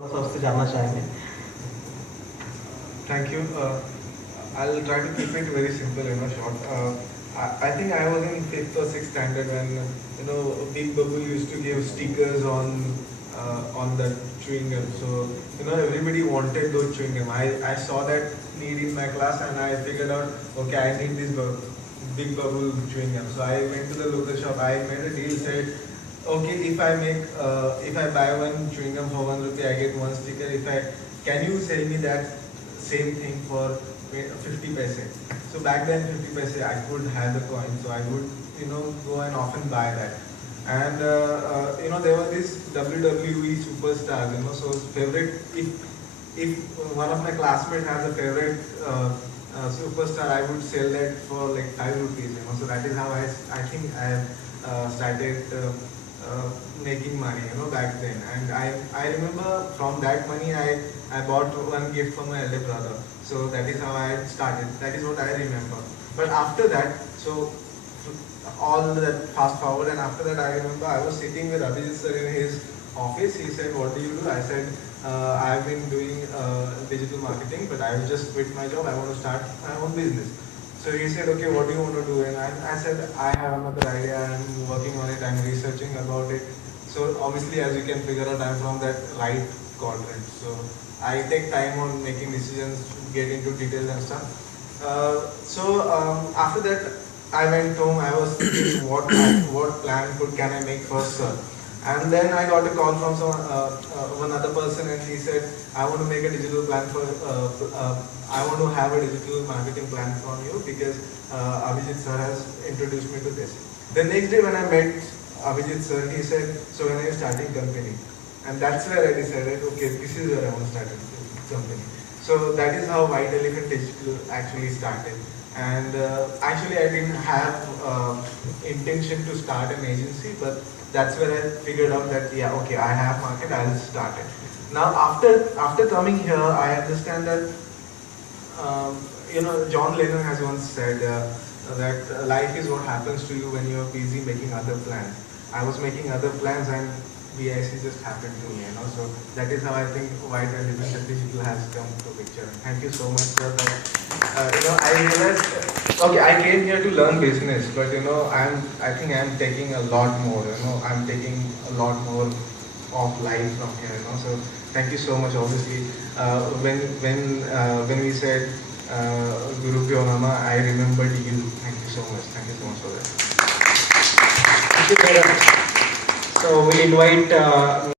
थोड़ा सा उससे जानना चाहेंगे. Thank you. I'll try to keep it very simple, short. I think I was in fifth or sixth standard when Big Bubble used to give stickers on the chewing gum. So everybody wanted those chewing gum. I saw that need in my class and I figured out, okay, I need this Big Bubble chewing gum. So I went to the local shop. I made a deal. Said, okay, if I buy one chewing gum for 1 rupee, I get one sticker. Can you sell me that same thing for 50 paise? So back then 50 paise I could have the coin, so I would go and often buy that. And there were these WWE superstars. So favorite, if one of my classmates has a favorite superstar, I would sell that for like 5 rupees. So that is how I think I started. Making money, back then. And I remember from that money I bought one gift for my elder brother. So that is how I started. That is what I remember. But after that, so all that fast forward, and after that I remember I was sitting with Abhijit sir in his office. He said, what do you do? I said, I have been doing digital marketing, but I just quit my job. I want to start my own business. So he said, okay, what do you want to do? And I said, I have another idea. I'm working on it. I'm researching about it. So obviously, as you can figure out, I'm from that right quadrant. So I take time on making decisions, get into details and stuff. After that, I went home. I was thinking, what plan can I make first, sir? And then I got a call from one other person, and he said, I want to make a digital plan for, I want to have a digital marketing plan from you because Abhijit sir has introduced me to this. The next day when I met Abhijit sir, he said, so when are you starting company? And that's where I decided, okay, this is where I want to start a company. So that is how White Elephant Digital actually started. And actually I didn't have intention to start an agency, but that's where I figured out that, yeah, okay, I have market, I'll start it. Now after coming here, I understand that John Lennon has once said that life is what happens to you when you're busy making other plans. I was making other plans and BIC just happened to me, So that is how I think White Elephant Digital has come to picture. Thank you so much for that. I realized, okay, I came here to learn business, but I think I'm taking a lot more. I'm taking a lot more of life from here. So thank you so much. Obviously, when we said Guru Pyo Nama, I remembered you. Thank you so much. Thank you so much for that. Thank you very much. So we invite